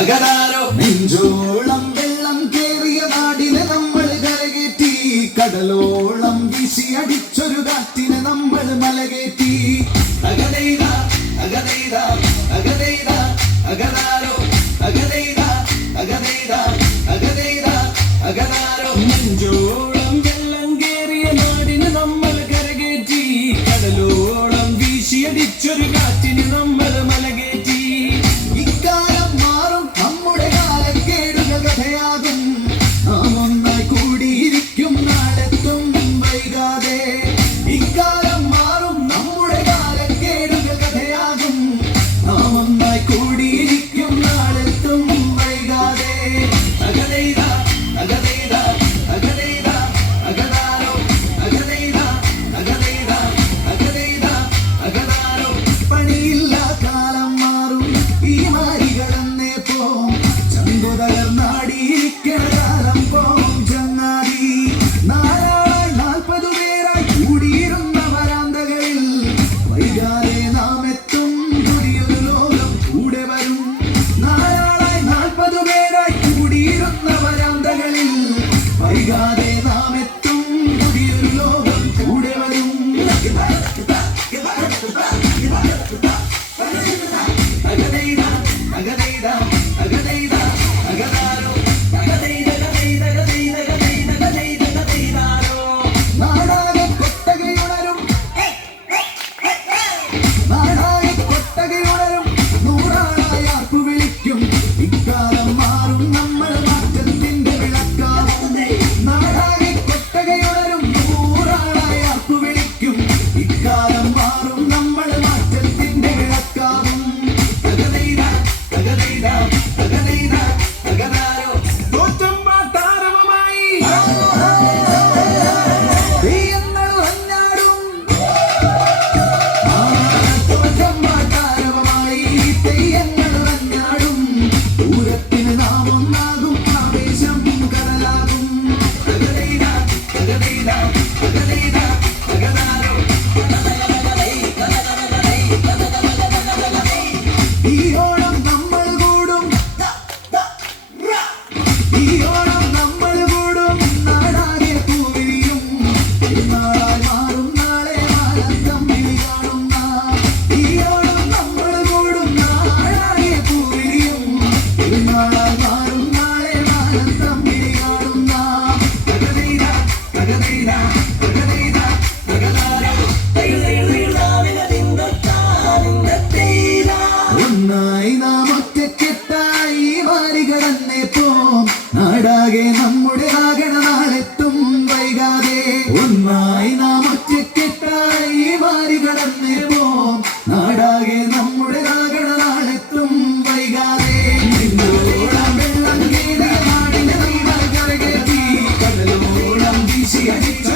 അകതാരോ നെഞ്ചോളം വെള്ളം കേറിയ നാടിനെ നമ്മൾ കരകേറ്റി കടലോളം വീശി അടിച്ചൊരു കാറ്റിനെ നമ്മൾ മലകേറ്റി അകതൈത അകതൈത അകതൈത അകതാരോ അകതൈത അകതൈത അകതൈത അകതാരോ നെഞ്ചോളം വെള്ളം കേറിയ നാടിനെ നമ്മൾ കരകേറ്റി കടലോളം വീശി അടിച്ചൊരു കാറ്റിനെ നമ്മൾ മലകേറ്റി ഇക്കാലം മാറും നമ്മുടെ കാലക്കേടുകൾ കഥയാകും നാം ഒന്നായി കൂടിയിരിക്കും നാളെത്തും വൈകാതെ ഇക്കാലം മാറും നമ്മുടെ കാലക്കേടുകൾ കഥയാകും നാം ഒന്നായി കൂടിയിരിക്കും നാളെത്തും വൈകാതെ അകതൈത അകതൈത അകതൈത അകതാരോ അകതൈത അകതൈത അകതൈത അകതാരോ പണിയില്ല കാലം മാറും ഈ മാരികളെന്നേ പോം ചങ്കുതകർ നാടിയിരിക്കണ കാലം പോം ചങ്ങാതി നാലാൾ 40 പേരായി കൂടിയിരുന്ന വരാന്തകളിൽ വൈകാതെ നാം എത്തും പുതിയൊരു ലോകം കൂടെ വരും നാലാളായി 40 പേരായി കൂടിയിരുന്ന വരാന്തകളിൽ വൈകാതെ നാം എത്തും പുതിയൊരു ലോകം കൂടെ വരും അകതൈത അകതൈത അകതൈത അകതാരോ അകതൈത അകതൈത അകതൈത അകതൈത അകതൈത അകതൈതാരോ നാടാകെ കൊട്ടകയുണരും നാടാകെ കൊട്ടകയുണരും നൂറാളായി ആർപ്പു വിളിക്കും ഇക്കാലം മാറും നമ്മൾ മാറ്റത്തിന്റെ വിളക്കാവും നാടാകെ കൊട്ടകയുണരും നൂറാളായി ആർപ്പു വിളിക്കും ഇക്കാലം മാറും നമ്മൾ മാറ്റത്തിന്റെ വിളക്കാവും അകതൈത അകതൈത അകതൈത അകതാരോ തോറ്റമ്പാട്ടാരവമായി തെയ്യങ്ങൾ അഞ്ഞാടും തോറ്റമ്പാട്ടാരവമായി തെയ്യങ്ങൾ അഞ്ഞാടും ദൂരത്തിന് നാം ഒന്നാകും ആവേശം കടലാകും അകതൈത അകതൈത അകതൈത അകതാരോ ഈ ഓണം നമ്മൾ കൂടും ഈ ഓണം നമ്മൾ കൂടും നാടാകെ പൂവിരിയും പെരുന്നാളായി മാറും നാളെ മാനത്തം വിളി കാണും നാം ഈ ഓണം നമ്മൾ കൂടും നാടാകെ പൂവിരിയും പെരുന്നാളായി മാറും നാളെ മാനത്തം വിളി കാണും നാം അകതൈത അകതൈത അകതൈത അകതാരോ ഒന്നായി നാം ഒറ്റക്കെട്ടായി മാറികടന്നേ പോം നാടാകെ നമ്മുടെ ആകണ നാളെത്തും വൈകാതെ ഒന്നായി നാം ഒറ്റക്കെട്ടായി മാറികടന്നേ പോം നാടാകെ നമ്മുടെ ആകണ നാളെത്തും വൈകാതെ നെഞ്ചോളം വെള്ളം കേറിയ നാടിനെ നമ്മൾ കരകയറ്റി കടലോളം വീശി അടിച്ച